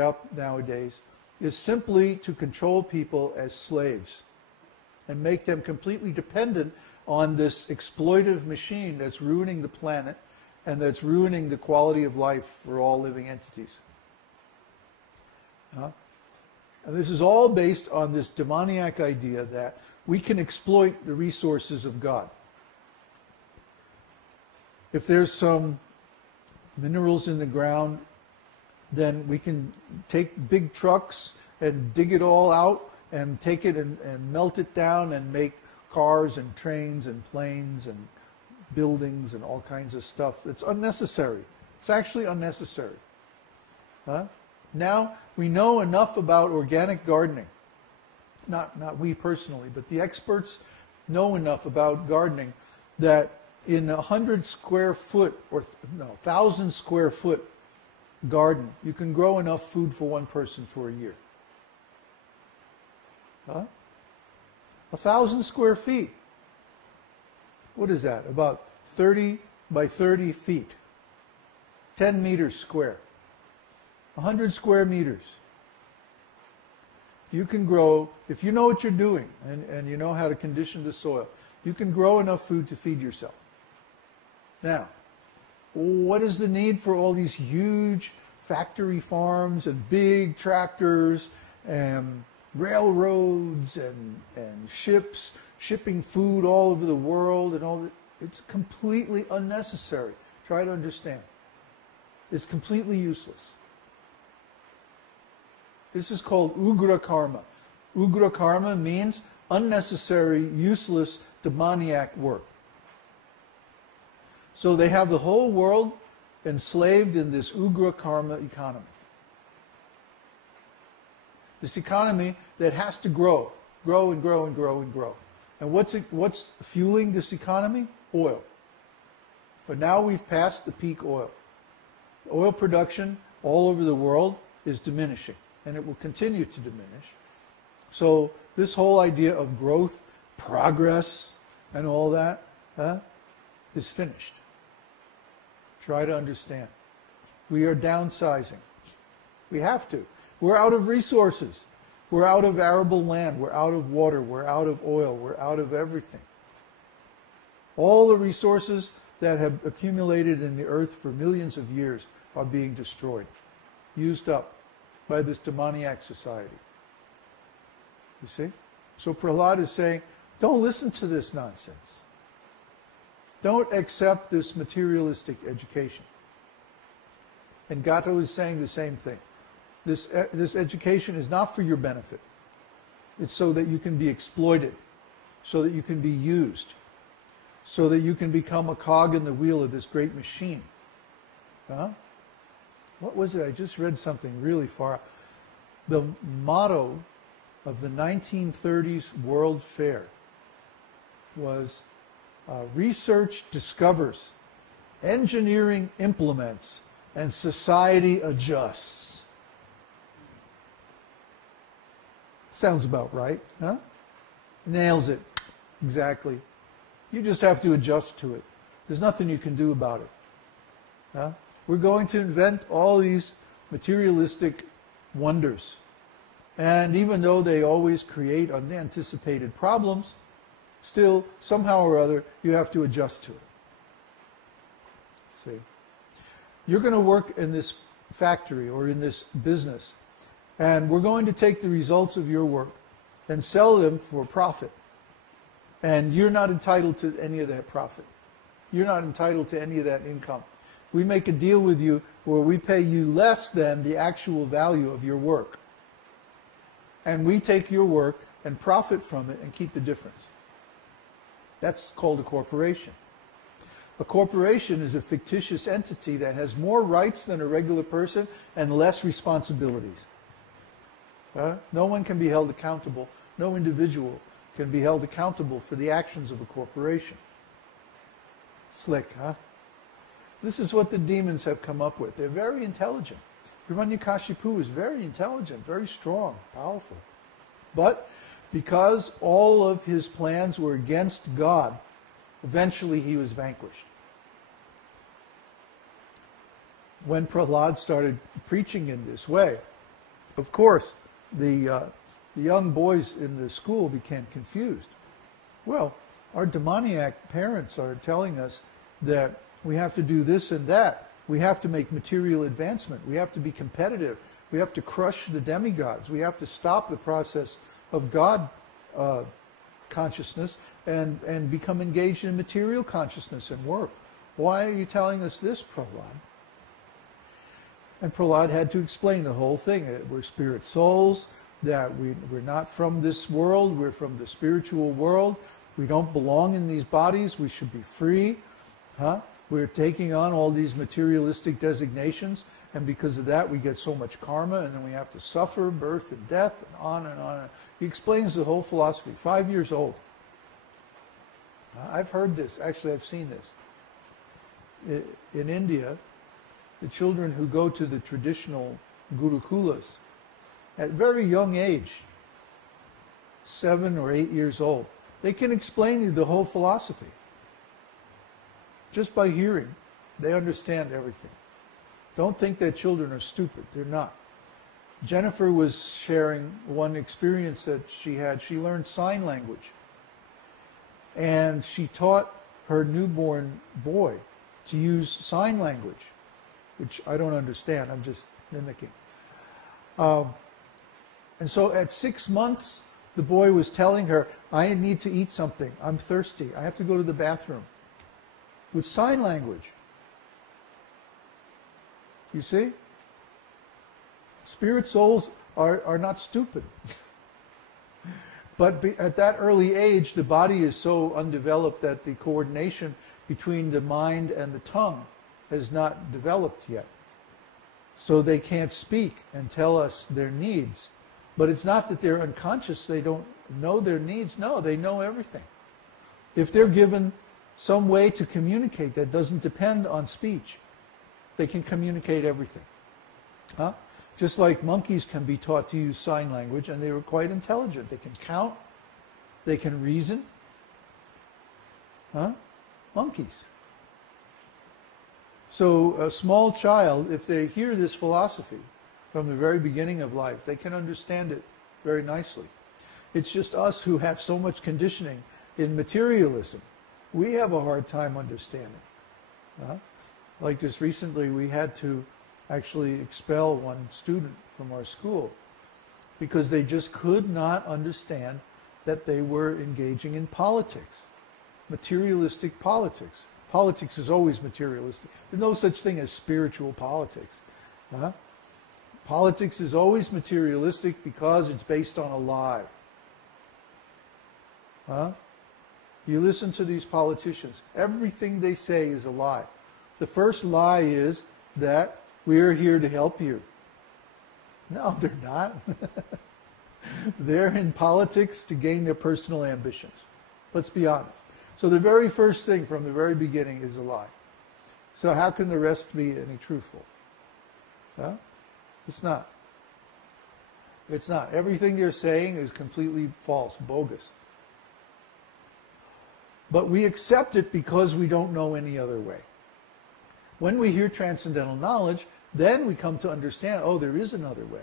up nowadays is simply to control people as slaves and make them completely dependent on this exploitive machine that's ruining the planet and that's ruining the quality of life for all living entities. And this is all based on this demoniac idea that we can exploit the resources of God. If there's some minerals in the ground, then we can take big trucks and dig it all out and take it and melt it down and make cars and trains and planes and buildings and all kinds of stuff. It's unnecessary. It's actually unnecessary. Now we know enough about organic gardening. Not we personally, but the experts know enough about gardening that in 100 square foot or 1,000 square foot garden, you can grow enough food for one person for a year. 1,000 square feet. What is that? About 30 by 30 feet. 10 meters square. 100 square meters. You can grow, if you know what you're doing and you know how to condition the soil, you can grow enough food to feed yourself. Now, what is the need for all these huge factory farms and big tractors and railroads and ships shipping food all over the world and all that? It's completely unnecessary. Try to understand. It's completely useless. This is called ugra karma. Ugra karma means unnecessary, useless, demoniac work. So they have the whole world enslaved in this ugra karma economy. This economy that has to grow and grow and grow and grow. And what's fueling this economy? Oil. But now we've passed the peak oil. Oil production all over the world is diminishing, and it will continue to diminish. So this whole idea of growth, progress, and all that is finished. Try to understand. We are downsizing. We have to. We're out of resources. We're out of arable land. We're out of water. We're out of oil. We're out of everything. All the resources that have accumulated in the earth for millions of years are being destroyed, used up by this demoniac society. You see? So Prahlad is saying, don't listen to this nonsense. Don't accept this materialistic education. And Gato is saying the same thing. This education is not for your benefit. It's so that you can be exploited, so that you can be used, so that you can become a cog in the wheel of this great machine. What was it? I just read something really far out. The motto of the 1930s World Fair was research discovers, engineering implements, and society adjusts. Sounds about right, huh? Nails it. Exactly. You just have to adjust to it. There's nothing you can do about it. We're going to invent all these materialistic wonders. And even though they always create unanticipated problems, still, somehow or other, you have to adjust to it. See? You're going to work in this factory or in this business, and we're going to take the results of your work and sell them for profit. And you're not entitled to any of that profit. You're not entitled to any of that income. We make a deal with you where we pay you less than the actual value of your work. And we take your work and profit from it and keep the difference. That's called a corporation. A corporation is a fictitious entity that has more rights than a regular person and less responsibilities. No one can be held accountable. No individual can be held accountable for the actions of a corporation. Slick, huh? This is what the demons have come up with. They're very intelligent. Hiranyakashipu is very intelligent, very strong, powerful. But because all of his plans were against God, eventually he was vanquished. When Prahlad started preaching in this way, of course, the young boys in the school became confused. Well, our demoniac parents are telling us that we have to do this and that. We have to make material advancement. We have to be competitive. We have to crush the demigods. We have to stop the process of God consciousness and become engaged in material consciousness and work. Why are you telling us this, Prahlad? And Prahlad had to explain the whole thing. We're spirit souls, that we're not from this world, we're from the spiritual world. We don't belong in these bodies, we should be free. We're taking on all these materialistic designations, and because of that we get so much karma, and then we have to suffer birth and death, and on and on. He explains the whole philosophy, 5 years old. I've heard this, actually I've seen this. In India, the children who go to the traditional gurukulas, at a very young age, 7 or 8 years old, they can explain you the whole philosophy. Just by hearing, they understand everything. Don't think that children are stupid. They're not. Jennifer was sharing one experience that she had. She learned sign language. And she taught her newborn boy to use sign language, which I don't understand. I'm just mimicking. And so at 6 months, the boy was telling her, I need to eat something. I'm thirsty. I have to go to the bathroom. With sign language. You see? Spirit souls are not stupid. But at that early age, the body is so undeveloped that the coordination between the mind and the tongue has not developed yet. So they can't speak and tell us their needs. But it's not that they're unconscious, they don't know their needs. No, they know everything. If they're given some way to communicate that doesn't depend on speech, they can communicate everything. Just like monkeys can be taught to use sign language, and they were quite intelligent. They can count, they can reason. Monkeys. So a small child, if they hear this philosophy from the very beginning of life, they can understand it very nicely. It's just us who have so much conditioning in materialism. We have a hard time understanding. Like just recently, we had to actually expel one student from our school because they just could not understand that they were engaging in politics, materialistic politics. Politics is always materialistic. There's no such thing as spiritual politics. Politics is always materialistic because it's based on a lie. You listen to these politicians. Everything they say is a lie. The first lie is that we are here to help you. No, they're not. They're in politics to gain their personal ambitions. Let's be honest. So the very first thing from the very beginning is a lie. So how can the rest be any truthful? It's not. It's not. Everything they're saying is completely false, bogus. But we accept it because we don't know any other way. When we hear transcendental knowledge, then we come to understand, oh, there is another way.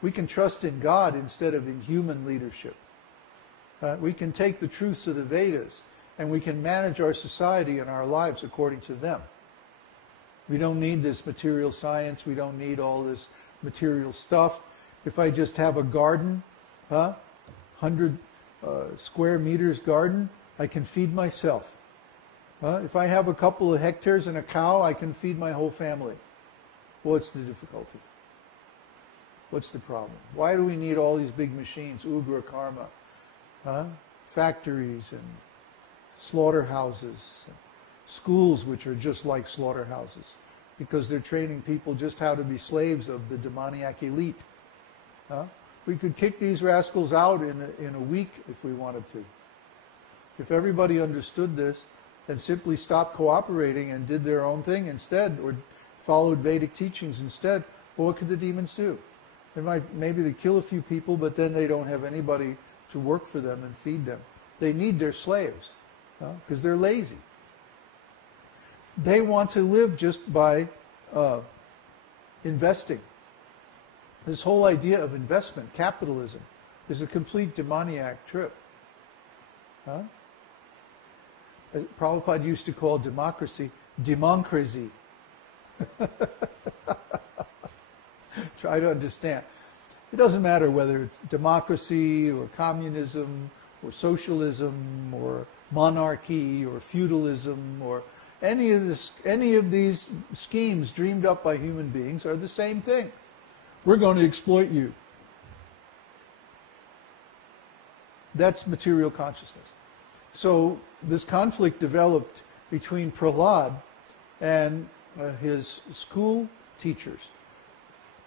We can trust in God instead of in human leadership. We can take the truths of the Vedas and we can manage our society and our lives according to them. We don't need this material science. We don't need all this material stuff. If I just have a garden, 100 square meters garden, I can feed myself. If I have a couple of hectares and a cow, I can feed my whole family. What's the difficulty? What's the problem? Why do we need all these big machines, ugra karma, factories and slaughterhouses, schools which are just like slaughterhouses, because they're training people just how to be slaves of the demoniac elite. We could kick these rascals out in a week if we wanted to. If everybody understood this and simply stopped cooperating and did their own thing instead, or followed Vedic teachings instead, well, what could the demons do? Maybe they kill a few people, but then they don't have anybody to work for them and feed them. They need their slaves because they're lazy. They want to live just by investing. This whole idea of investment, capitalism, is a complete demoniac trip. Huh? As Prabhupada used to call democracy, demoncracy. Try to understand. It doesn't matter whether it's democracy or communism or socialism or monarchy or feudalism or any of these schemes dreamed up by human beings are the same thing. We're going to exploit you. That's material consciousness. So this conflict developed between Prahlad and his school teachers.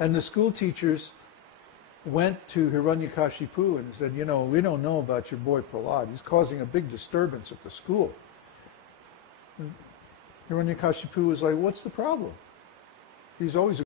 And the school teachers went to Hiranyakashipu and said, you know, we don't know about your boy Prahlad. He's causing a big disturbance at the school. And Hiranyakashipu was like, what's the problem? He's always